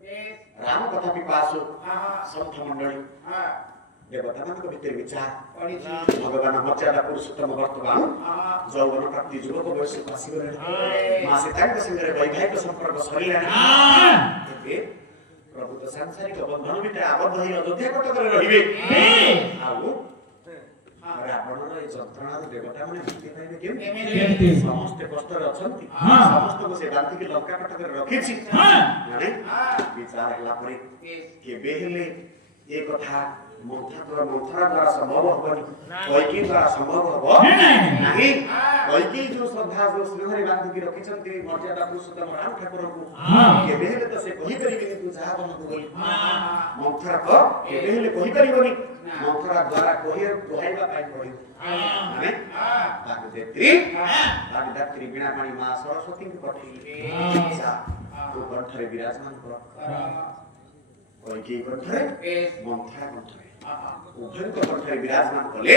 राम कथा पिपासु संत मंडली देवता मान भितर विचार भगवान मर्यादा पुरुषोत्तम वर्तमान जौवन प्राप्ति युवक वयस आसीगले मां सीता संगे वैवाहिक संपर्क सरिला प्रभु तो सांसारिक बंधन भितर आबद्ध होई अयोध्या कटक रहिबे आउ रावणर ए जंत्रणा देवता माने मुक्ति पाइबे केमति समस्त कष्ट रे अछंती समस्त को से बांधी के लंका कटक रखी छी माने विचार हला परे केबे हेले ए कथा मंथरा द्वारा संभव होबनी कैकी द्वारा संभव होबो नहीं कैकी जो श्रद्धा जो श्रीहरि बांधी के रखी छंती मर्यादा पुरुषोत्तम राम ठाकुर को केबे हेले तो से कहि करिबे तू जहा बन को बोली मंथरा को केबे हेले कहि करिबोनी मंथरा द्वारा कहैबा पाइ पड़ी माने दात्री बिना पानी मां सरस्वती को पठेली तो कंठरे विराजमान कर कैकी कंठरे मंथरा कंठरे उभय को कंठरे विराजमान कले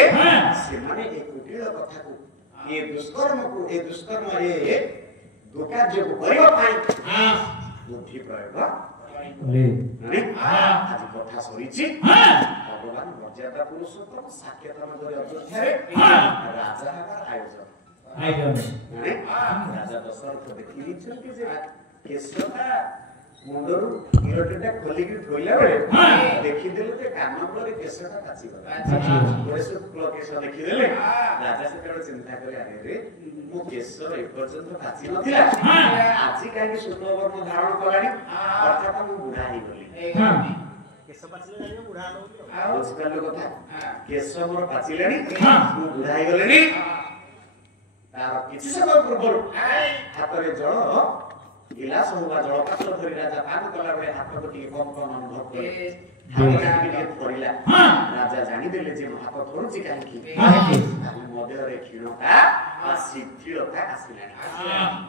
से माने एक कुटिल कथा को ये दुष्कर्म ये दुकार्य को करबा पाई बुद्धि प्रयोग माने आज कथा सरीची भगवान मर्यादा पुरुषोत्तम साकेत नगर अयोध्या रे राजा हकार आयोजन माने राजा दशरथ देखि छथि जे केशवता मुंडरू गिरटेटा खोली के थोइला बेले देखि देले ते कान पर केशवता काची गला केशव क्लो केशव देखि देले राजा से केवल चिंता करे अरे रे मो केशव ए पर्यंत काची नथिला आजि काहे शुक्ल वर्ण धारण करानी अर्थात मु बुढ़ा ही गली केशव पाचिले नहीं बुढ़ा लो आजकल कथा केशव मोर पाचिलेनी मु बुढ़ा ही गलेनी तार किछि समय पूर्व हाथ रे जल गिलास होगा जल पात्र धरी राजा पान कला बेले हाथ को टिके कम अनुभव करे राजा जानी देले जे हाथ धरुची काहे मध्य रे क्षीणता आ शिथिलता आसिलानी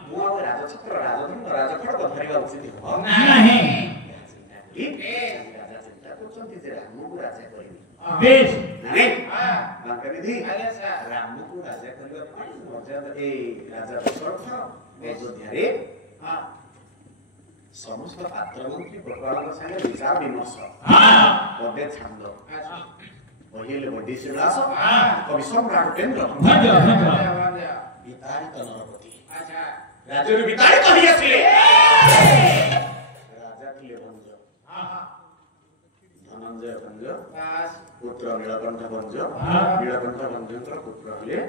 मु राजा छत्र राजखड़ धरिबा उचित हो नाही राजा चिंता करछंती जे राम को राजा करिबे बेश नाही बांकनिधि राम को राजा करिबा पई मर्यादा ए राजा दशरथ अयोध्या रे समस्त पात्र मंत्री प्रकरण संगे विचार विमर्श पदे छंद पहिले बडी शिलास कवि सम्राट केन्द्र वितारित नरपति राजा वितारित होई आसिले राजा थिले भंज धनंजय भंज पुत्र नीलकंठ भंज नीलकंठ भंजकर पुत्र हले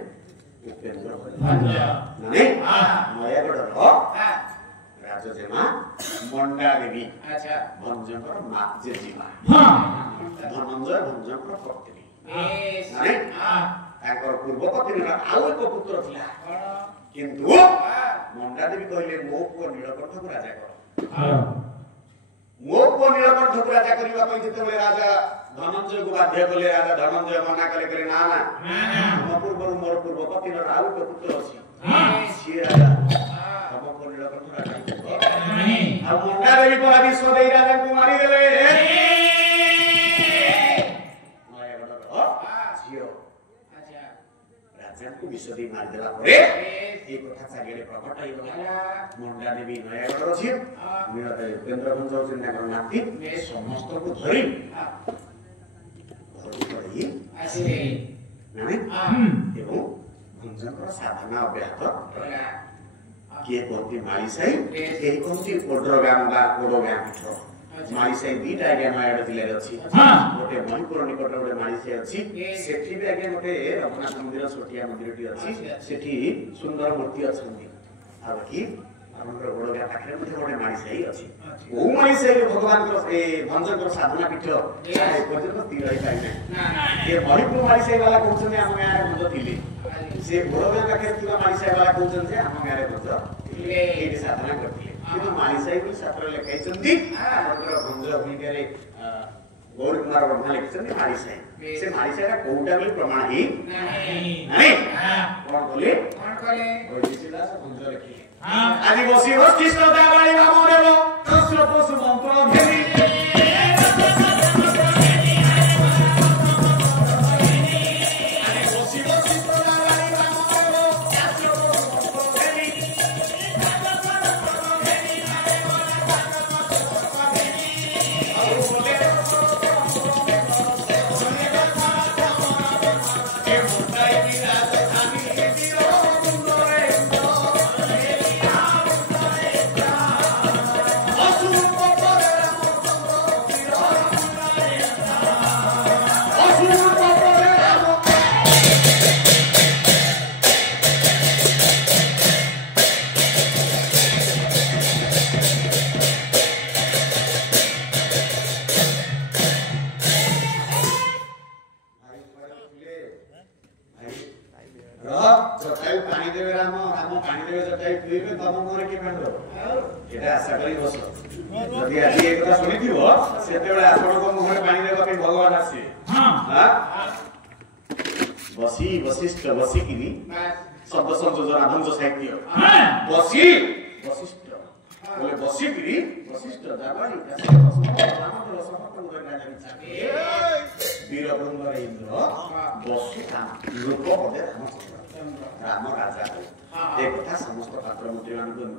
उपेन्द्र भंज माने नयागढ़ राजजेमा मंडा देवी भंजकर माजे जीमा धनंजय भंजकर पत्नी माने ताकर पूर्व पत्नी आउ एक पुत्र थिला किंतु मंडा देवी कहले मो को नीलकंठ को राजा कर मो को नीलकंठ को राजा करबा पई जते राजा धनंजय को बाध्य कले राजा धनंजय मना कले ना मो पूर्व मोर पूर्व पत्नी आउ एक पुत्र अछि सी राजा हम को नीलकंठ राजा अब मुंडा देवी को विश्व देई राजा को मारी देले नयागढ़ झियो राजा को विश्व देई मारी देला परे ए कथा चागेले प्रकट होई गला मुंडा देवी नयागढ़ झियो नीलकंठ उपेन्द्र भंज चिन्ता नाती समस्त को धरि धरि आसीले नामे एवं भंजकर साधना अभ्यास किए कोंती मालीसाई एही कोंती कोडरगाम बा कोडगाम पिठो मालीसाई दीटा आगे मायाड जिले अछि गोटे मणिपुर निकट गोटे मालीसाई अछि सेठी बे आगे गोटे रघुनाथ मंदिर छोटिया मंदिरटी अछि सेठी सुंदर मूर्ति अछंती अब की हमर कोडगाम पाखरे मध्ये गोटे मालीसाई अछि ओ मालीसाई भगवान को ए भंजकर साधना पिठो ए पर्यंत तीर रही पाइ नै ये मणिपुर मालीसाई वाला कहउछने हम यार भंज थिले से गोडगाम पाखरे थिबा मालीसाई वाला कहउछन जे हम यार भंज ये साधना करथिले किंतु मालीसाई को शास्त्र लेखाइ छथि हमर भंज भूमिकारे गौर कुमार वर्मा लिखछथि मालीसाई से मालीसाई का कोउटा बोली प्रमाण ही नहीं कोन बोले ओडिसिदास भंज लिखि आदिवासी कृष्ण देवाली बाबू देव कृष्ण पशु मंत्र भेली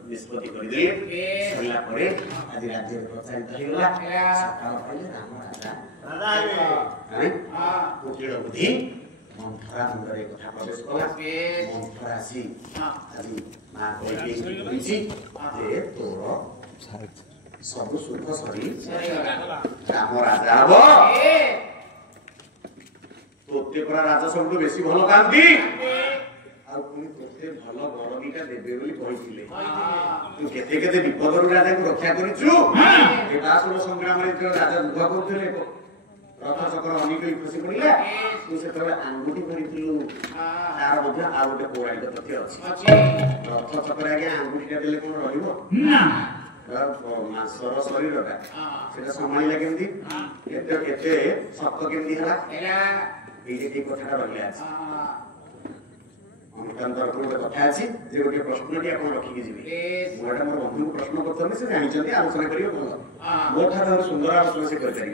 निष्पत्ति सरला आज राज्य प्रचारित कुटिल बुद्धि मंथरा मुंडे कथा प्रवेश कला मंथरा आसी आज मां कहि तोर सब सुख सरी राम राजा हबो तोते परा राजा सब बेसी भल कांती आ पुनी तोते भल गरमीटा देबे बोली कहिथिले तू केते केते विपदरु राजा को रक्षा करिछु ए दासुर संग्राम रे जो राजा युद्ध करथिले रथ चक्र अनेक खुशी पड़िला तू से तबे आंगुठी करिथिलु तार मध्य आ गोटे पौराणिक तथ्य अछि रथ चक्र आगे आंगुठीटा देले कोन रहिबो ना मासर शरीरटा सेटा संभाळिला केमती केते केते सत्य केमती हला एला एजे कथाटा रहिला अछि अनुकांतर को कथा अछि जे गोटे प्रश्नटी आपण रखि जिबे मोटा मोर बंधु प्रश्न करथनि से जानि जति आलोचना करियो बोल मोठा सुंदर आलोचना से करतारि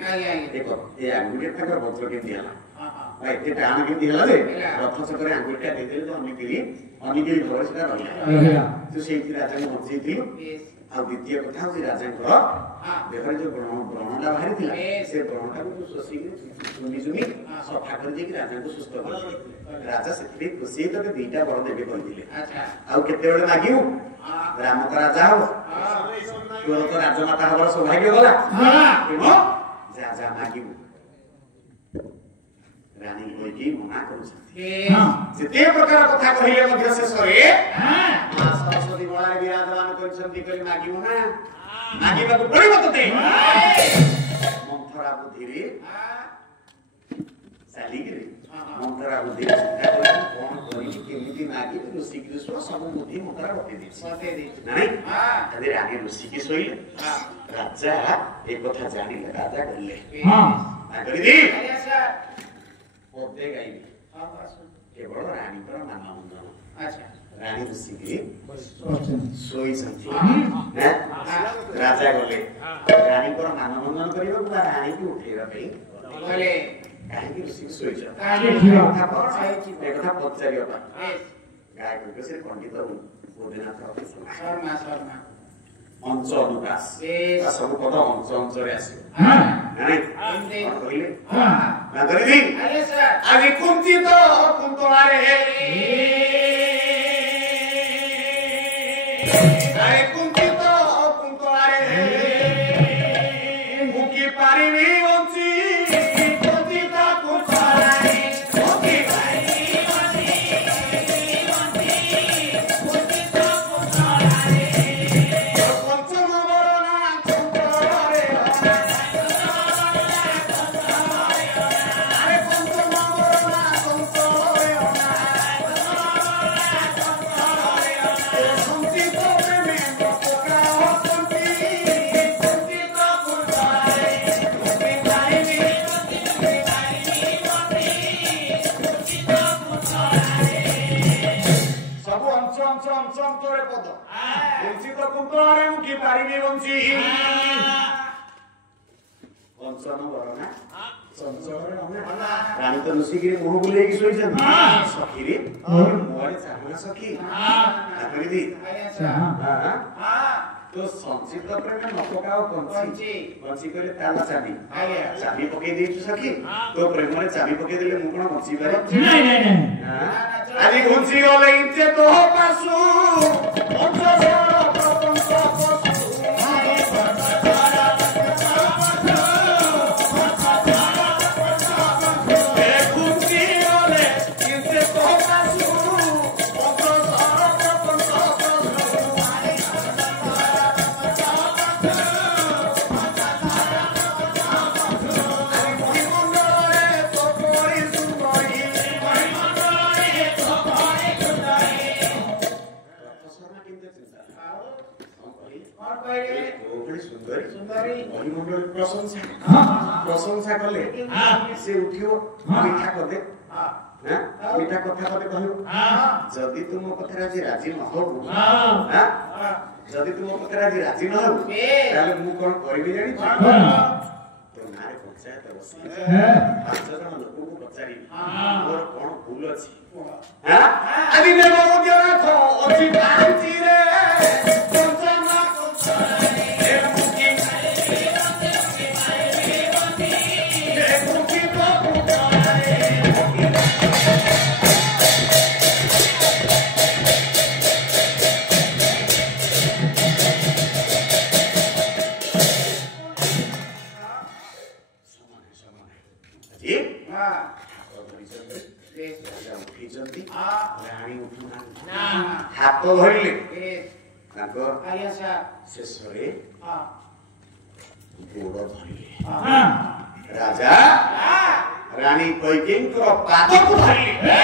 देखो ए आंगुठी तकर वज्र के दियाला भाई ते टाण के दियाला रे रथ चक्र आंगुठी दे देले तो अनिके घर सेटा रहिला तो सेति राजा ने बंची थी आ द्वितीय कथा जे राजा को देखरे जो ब्रह्मटा बाहरी थिला से ब्रह्मटा को सोसी सुनी सुनी सफा कर दे कि राजा को सुस्त कर राजा से खुशी तो दुईटा बर देबे कहिथिले अच्छा आ केते बेले मागिउ राम का राजा हो तोर तो राजमाता हबर सौभाग्य गला केनो जा जा मागिउ रानी होई मना करू जेते प्रकार कथा कहिले मध्य से सरे मां सरस्वती बळारे विराजमान करछन्ती कली मागिउ ना मागिबा को पड़िबो तते मंथरा बुद्धि रे सालिगिरी मंथरा बुद्धि चिंता करी कोन करी केमिति मागी ऋषि कृष्ण सब बुद्धि मंथरा बते दी नाही तदे आगे ऋषि के सोई राजा एक कथा जानिले राजा कहले हां करी दी पोते गई केवल रानी पर नाम मंगल अच्छा रानी ऋषि की सोई संति राजा गले रानी पर नाम मंगल करियो बा रानी की उठेरा पे बोले काहे ऋषि सोई जा कथा पचारियो पा गाय को से पंडित बोधनाथ शर्मा अंश अनुकाश सब पद अंश अंश रे आसी नाही कहिले ना करि दी अरे सर आज कुंती तो कुंतोलारे अरे कुंती तो कुंतोलारे मुकी पारिनी वंची कुंती तो कुंतोलारे मुकी पारिनी वंची कुंती तो कुंतोलारे रानी तो नुसिगिरी मुह बुले की सोई छन सखीरी मोरे चाहना सखी करी दी हां तो संचित प्रेम न पकाओ कंची कंची कहले ताला चाबी चाबी पके देछु सखी तो प्रेम रे चाबी पके देले मु कोन कंची पारे नहीं आदि घुंची गले इते तो पासु प्रशंसा कले से उठियो मीठा कर दे मीठा कथा कते कहयो जदि तुम कथा राजी राजी न हो जदि तुम कथा राजी राजी न हो ताले मु कोन करबी जानि तो नारे पंचायत बसी पांच जन लोक को पचारी मोर कोन भूल अछि आदि ने मोदिया तो अछि बांची रे पंचना हाथ धरले शेषरे गोड़ धरले राजा रानी कैकेयींकर पाद को धरले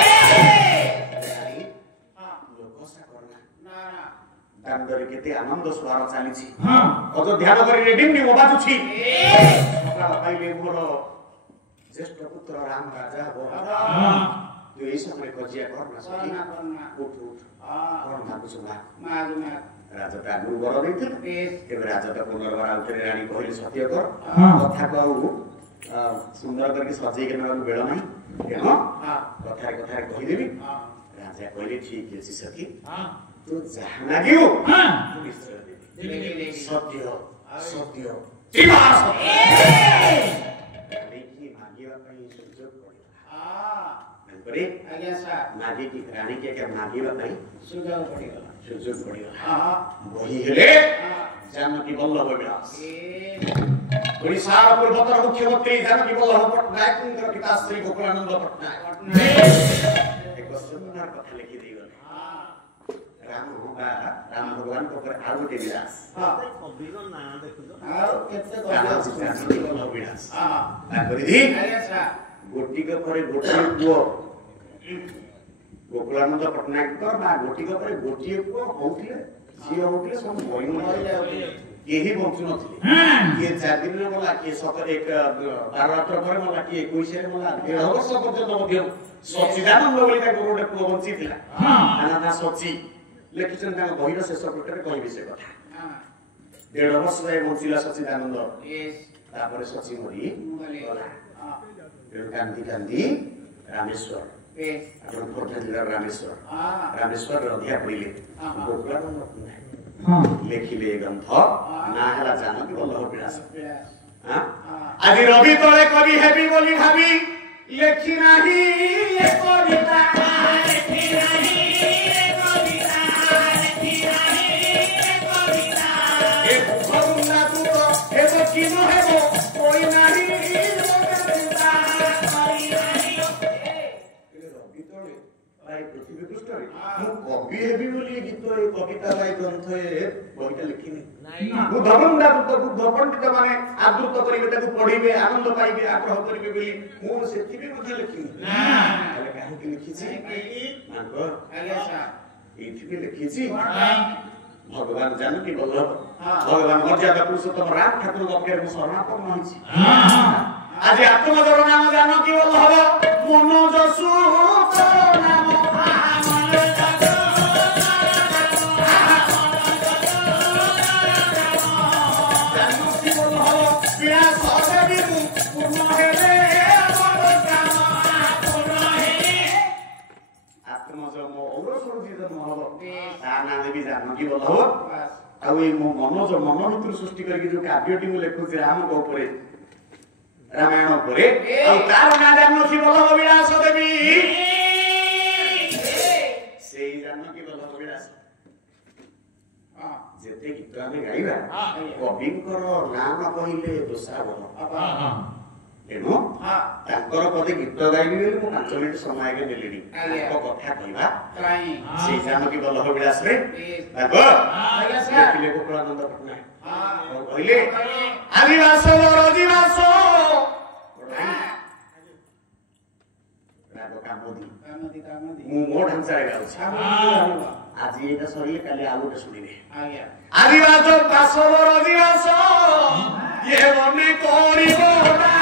दांडरे केते आनंद स्वर चली अतो ध्यान करी रेडिंग मो बाजुछि पाइले मोर ज्येष्ठ पुत्र राम राजा हो तो ये समय कजिया करना सकी उठ उठ कोन मागु सुना मागु राजा ता गुरु गर दैथिल एबे राजा ता पुनर्बार आउथरे रानी कहिले सत्य कर कथा कहू सुंदर करके सजै के नरु बेळ नाही केनो कथा कहि देबी राजा कहिले ठीक अछि सखी तो जहां लागियो सत्य सत्य जीवा सत्य देखि मागिवा पई सुजोग करे आज्ञा सा नागी की रानी के मागिवा पई सुजोग पड़िगला वही हेले जानकी वल्लभ विलास ओडिशा पूर्वोत्तर मुख्यमंत्री जानकी वल्लभ पटनायक पिता श्री गोकुलानंद पटनायक एक सुंदर कथा लिखि दै गले राम भगवान को पर आउ गोटे विलास कविर नाम देखु आ केते जानकी वल्लभ विलास ताकरिधि गोटी के पर गोटे पुओ गोकुलानंद पटनायक ना गोटी के पर गोटी पुओ होउथिले जी होउथिले सब बहिन केही बंचु नथिले के 4 दिन रे मला के 12 पर मला के 21 रे मला 1.5 वर्ष पर्यंत मध्य सचिदानंद बोली का गोटे पुओ बंची थिला ना सची लेखिसन का बहिर शेष पृष्ठरे कहबी से कथा 1.5 वर्ष रे बंचिला सचिदानंद तापर सची मरी गला कांदी कांदी रामेश्वर अपन खोर्धा जिला रामेश्वर रधिया पहिले गोकुलानंद लेखिले ग्रंथ ना हला जानकी वल्लभ विलास आज रवि तळे कवि हेबी बोली भाबी लेखि नाही ए कविता लेखि नाही ए कविता लेखि नाही ए कविता ए भगवान तू तो हेबो कि न हेबो कोई नाही पृथ्वी पृष्ठरे कवि हेबी बोली गीत कविता लाई ग्रंथ कविता लिखिनी मु धर्मदा बुद्ध पंडित माने आदृत करिवे ताकू पढिबे आनंद पाइबे आग्रह करिवे बोली मु सेति भी मध्य लिखिनी ताले काहे कि लिखिछि नाको आलेसा एथि भी लिखिछि भगवान जानकी वल्लभ भगवान मर्यादा पुरुषोत्तम राम ठाकुर गप्पेर मु शरणापन्न होइछि आज आत्मजर नाम जानकी वल्लभ मनोजसु नाम जानकी वल्लभ आउ ए मो मन भितर सृष्टि करके जो काव्यटी मु लेखुछि राम को ऊपर रामायण ऊपर आ तार ना जानछि बल्लभ विलास देवी सेई जानकी बल्लभ विलास जेते गीत आमे गाइबा कविंकर नाम कहिले दोषा बल एनो तांकर पदे गीत गाइबी बेले मु 5 मिनिट समय के नेलिनी तांको कथा कहबा सेई जानकी बल्लभ विलास रे बाबा देखिले गोपालानंद पटनायक कहले आदिवास आदिवास राग कामोदी मु मोड ढंचा गाउछ आज एटा सरिले काली आलोटे सुनिबे आदिवास पासवर आदिवास ये मने करिबो ना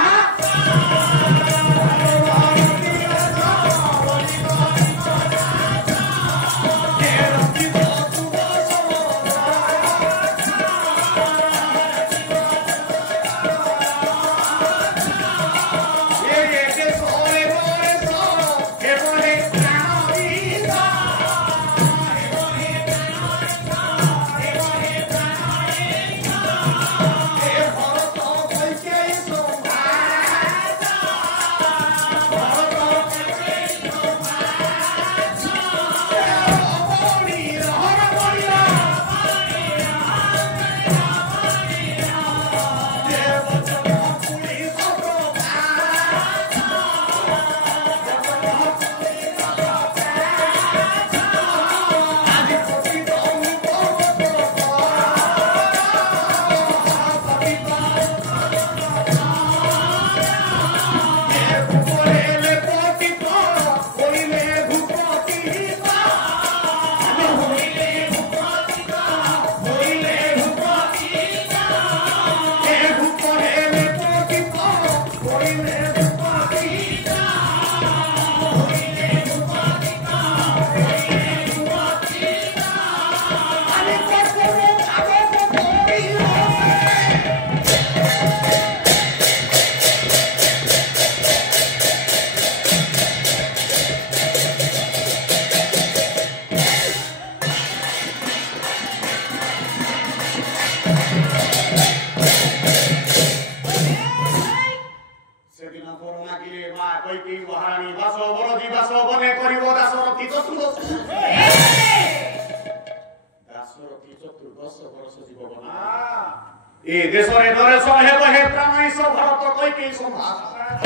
ए देशरे नरेश हे बहे प्राणैस भारत कैके संभाष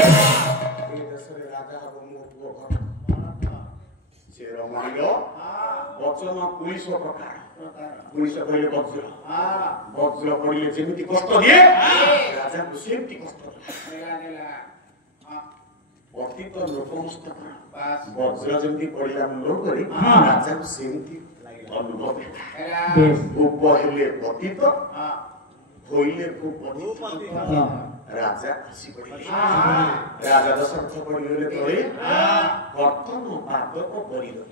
ए देशरे राजा हबो मो पुओ घर से रमाइलो वचन 19 प्रकार 19 कहले वज्र पड़िले जेमिति कष्ट दिए राजा को सेमति कष्ट देला अतीत लोकमस्तक वज्र जेमिति पड़िला मुंड करी राजा को सेमति अनुभव उपहिले अतीत होइले को राजा खुशी पड़िले राजा दशरथ पड़िले तळे कर्तन पादक परिलो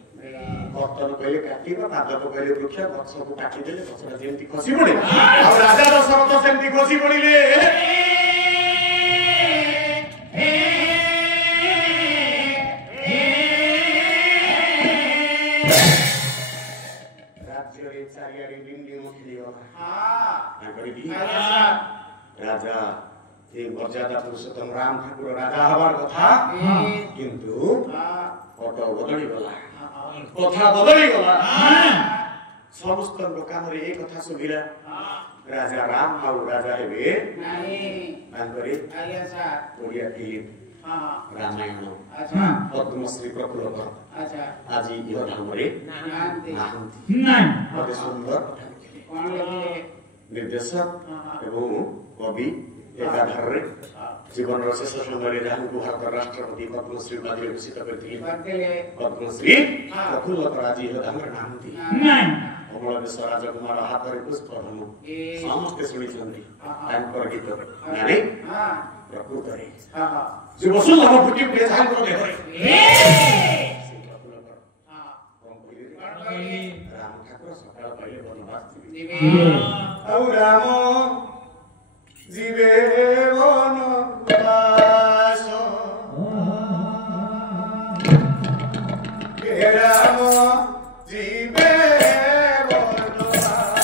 कर्तन कहले काटिबा पादक कहले वृक्ष गछ को काटि देले गछरा जेंति खसी पड़े आ राजा दशरथ सेंति खसी पड़िले राज्य रे चारियारे बिंदी मुखियो राजा ये मर्यादा पुरुषोत्तम राम ठाकुर राजा हबार कथा किंतु कत बदली गला कथा बदली गला समस्त लोकान रे एक कथा सुभिला राजा राम आउ राजा हेबे नाही तांकरे आलिया सा ओडिया फिल्म रामायण अच्छा पद्मश्री प्रफुल्ल अच्छा आज इहो धामरे नाहंती नाही सुंदर कोन लेखिले निर्देशक एवं कवि एकाधार रे जीवन रो शेष समय जहां को भारत राष्ट्रपति पद्मश्री उपाधि घोषित करथिले पद्मश्री प्रफुल्ल राजी हो धामर नामती नाही अमल देश राजकुमार हाथ रे पुष्प धनु समस्त सुनि छन्दी तांकर गीत नारे प्रकृत रे जे वसुंधरा फुटी पे झाल को दे राम ठाकुर सकाळ पहिले बनवास औ राम जीवे वनवास हे राम जीवे वनवास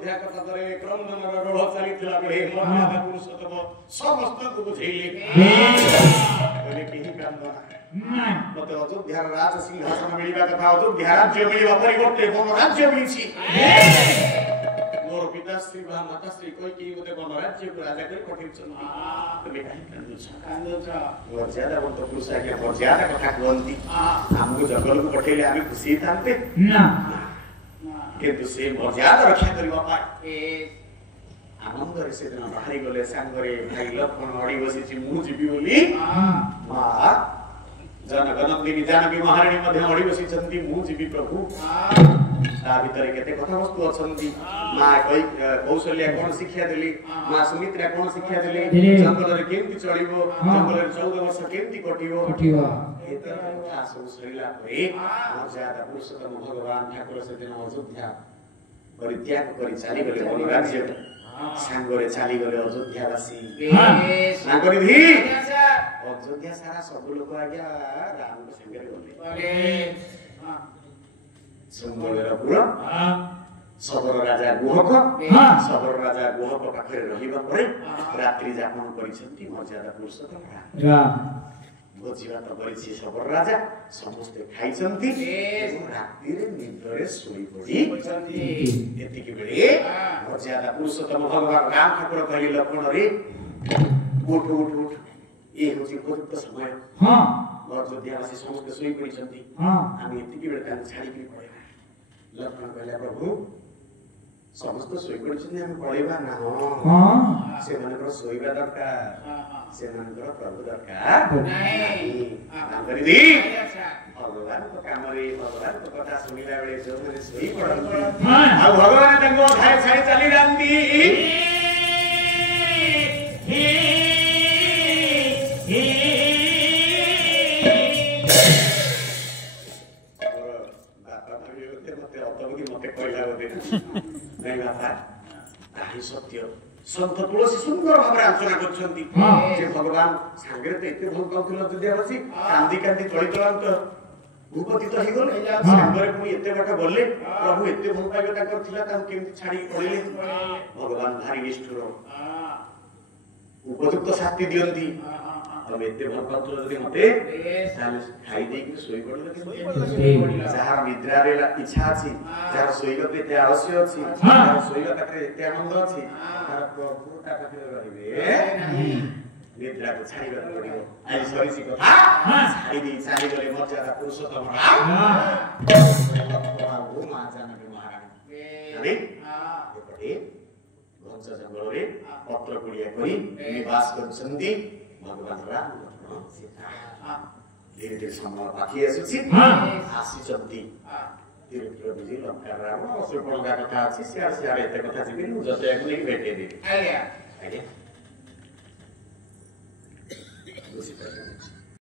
ଅଯୋଧ୍ୟା କଥା ଧରେ କ୍ରନ୍ଦନର ରୋଳ ଚାଲିଥିଲା ବେଳେ ମର୍ଯ୍ୟାଦା ପୁରୁଷୋତ୍ତମ ସମସ୍ତଙ୍କୁ ବୁଝେଇଲେ କେହି କାନ୍ଦ ନାହିଁ ମତେ ଅଯୋଧ୍ୟାର ରାଜ ସିଂହାସନ ମିଳିବା କଥା ଅଯୋଧ୍ୟା ରାଜ୍ୟ ମିଳିବା ପରିବର୍ତ୍ତେ ବନ ରାଜ୍ୟ ମିଳିଛି ମୋର ପିତାଶ୍ରୀ ବା ମାତାଶ୍ରୀ କହିକି ମତେ ବନ ରାଜ୍ୟକୁ ରାଜା କରି ପଠେଇଛନ୍ତି ତୁମେ କାହିଁ କାନ୍ଦୁଛ ମର୍ଯ୍ୟାଦାବନ୍ତ ପୁରୁଷ ଆଜ୍ଞା ମର୍ଯ୍ୟାଦା କଥା କୁହନ୍ତି ଆମକୁ ଜଙ୍ଗଲକୁ ପଠେଇଲେ ଆମେ ଖୁସି ହେଇଥାନ୍ତେ କିନ୍ତୁ ସେ ମର୍ଯ୍ୟାଦା ରକ୍ଷା କରିବା ପାଇଁ ଆନନ୍ଦରେ ସେଦିନ ବାହାରି ଗଲେ ସାଙ୍ଗରେ ଭାଇ ଲକ୍ଷ୍ମଣ ଅଡ଼ି ବସିଛି ମୁଁ ଯିବି ବୋଲି ମା ଜନକନନ୍ଦିନୀ ଜାନକୀ ମହାରାଣୀ ମଧ୍ୟ ଅଡ଼ି ବସିଛନ୍ତି ମୁଁ ଯିବି ପ୍ରଭୁ ତା ଭିତରେ କେତେ କଥାବସ୍ତୁ ଅଛନ୍ତି ମା କୌଶଲ୍ୟା କଣ ଶିକ୍ଷା ଦେଲି ମା ସୁମିତ୍ରା କଣ ଶିକ୍ଷା ଦେଲେ ଜଙ୍ଗଲରେ କେମିତି ଚଳିବ ଜଙ୍ଗଲରେ 14 ବର୍ଷ କେମିତି କଟିବ ଏତେ କଥା ସବୁ ସରିଲା ପରେ ମର୍ଯ୍ୟାଦା ପୁରୁଷୋତ୍ତମ ଭଗବାନ ଠାକୁର ସେଦିନ ଅଯୋଧ୍ୟା ପରିତ୍ୟାଗ କରି ଚାଲିଗଲେ ବନ ରାଜ୍ୟ ସାଙ୍ଗରେ ଚାଲିଗଲେ ଅଯୋଧ୍ୟାବାସୀ ସାଙ୍ଗରେ ଅଯୋଧ୍ୟା ସାରା ସବୁ ଲୋକ ଆଜ୍ଞା ରାମଙ୍କ ସାଙ୍ଗରେ ଗଲେ ସମ୍ବଳପୁର ସବର ରାଜା ଗୁହକ ପାଖରେ ରହିବା ପରେ ରାତ୍ରି ଯାପନ କରିଛନ୍ତି ମର୍ଯ୍ୟାଦା ପୁରୁଷୋତ୍ତମ ଭୋଜି ଭାତ କରିଛି ସବର ରାଜା ସମସ୍ତେ ଖାଇଛନ୍ତି ଏବଂ ରାତିରେ ନିଦରେ ଶୋଇପଡିଛନ୍ତି ଏତିକି ବେଳେ ମର୍ଯ୍ୟାଦା ପୁରୁଷୋତ୍ତମ ଭଗବାନ ରାମ ଠାକୁର କହିଲେ ଲକ୍ଷ୍ମଣରେ ଉଠ ଉଠ ଉଠ ଏ ହେଉଛି ଉପଯୁକ୍ତ ସମୟ ଅଯୋଧ୍ୟାବାସୀ ସମସ୍ତେ ଶୋଇପଡିଛନ୍ତି ଆମେ ଏତିକି ବେଳେ ତାଙ୍କୁ ଛାଡ଼ିକି ପଳେଇବା ଲକ୍ଷ୍ମଣ କହିଲା ପ୍ରଭୁ ସମସ୍ତେ ଶୋଇପଡିଛନ୍ତି ଆମେ ପଳେଇବା ନା ସେମାନଙ୍କର ଶୋଇବା ଦରକାର ସେମାନଙ୍କର ପ୍ରଭୁ ଦରକାର ଭଗବାନଙ୍କ କାମରେ ଭଗବାନଙ୍କ କଥା ଶୁଣିଲା ବେଳେ ଯୋଉମାନେ ଶୋଇପଡନ୍ତି ଆଉ ଭଗବାନ ତାଙ୍କୁ ଅଧାରେ ଛାଡ଼ି ଚାଲି ଯାଆନ୍ତି ସନ୍ଥ ତୁଳସୀ ସୁନ୍ଦର ଭାବରେ ଆଲୋଚନା କରୁଛନ୍ତି ଯେ ଭଗବାନ ସାଙ୍ଗରେ ତ ଏତେ ଭଲ ପାଉଥିଲେ ଅଯୋଧ୍ୟାବାସୀ କାନ୍ଦି କାନ୍ଦି ତଳିତଳାନ୍ତ ଭୂପତିତ ହେଇଗଲେ ସାଙ୍ଗରେ ପୁଣି ଏତେ ବାଟ ଗଲେ ପ୍ରଭୁ ଏତେ ଭଲ ପାଇବା ତାଙ୍କର ଥିଲା ତାଙ୍କୁ କେମିତି ଛାଡିକି ପଳେଇଲେ ଭଗବାନ ଭାରି ନିଷ୍ଠୁର ଉପଯୁକ୍ତ ଶାସ୍ତି ଦିଅନ୍ତି ତମେ ଏତେ ଭଲ ପାଉଥିଲ ଯଦି ମତେ ତାହେଲେ ଖାଇ ଦେଇକି ଶୋଇପଡିଲ ଯାହାର ନିଦ୍ରାରେ ଇଚ୍ଛା ଅଛି ଯାହାର ଶୋଇବାକୁ ଏତେ ଆଳସ୍ୟ ଅଛି ଯାହାର ଶୋଇବା ପାଖରେ ଏତେ ଆନନ୍ଦ ଅଛି ତାର ପ୍ରଭୁ ତା ପାଖରେ ରହିବେ ନିଦ୍ରାକୁ ଛାଡ଼ିବାକୁ ପଡିବ ଆଜି ସରିଛି କଥା ଛାଡ଼ି ଦେଇ ଚାଲିଗଲେ ମର୍ଯ୍ୟାଦା ପୁରୁଷୋତ୍ତମ ମା ଜାନକୀ ମହାରାଣୀ ଏପଟେ ଘଞ୍ଚ ଜଙ୍ଗଲରେ ପତ୍ର କୁଡ଼ିଆ କରି ନିବାସ କରୁଛନ୍ତି ଭଗବାନ ରାମ ଲକ୍ଷ୍ମଣ ସୀତା ଧୀରେ ଧୀରେ ସମୟ ପାଖି ଆସୁଛି ଆସିଛନ୍ତି ଧୀରେ ଧୀରେ ବୁଝି ଲଙ୍କା ରାମ ଅଶୋକ କଥା ଅଛି ସିଆଡେ ଏତେ କଥା ଯିବି ମୁଁ ଜଟୟାକୁ ନେଇକି ଭେଟେଇ ଦେବି ଆଜ୍ଞା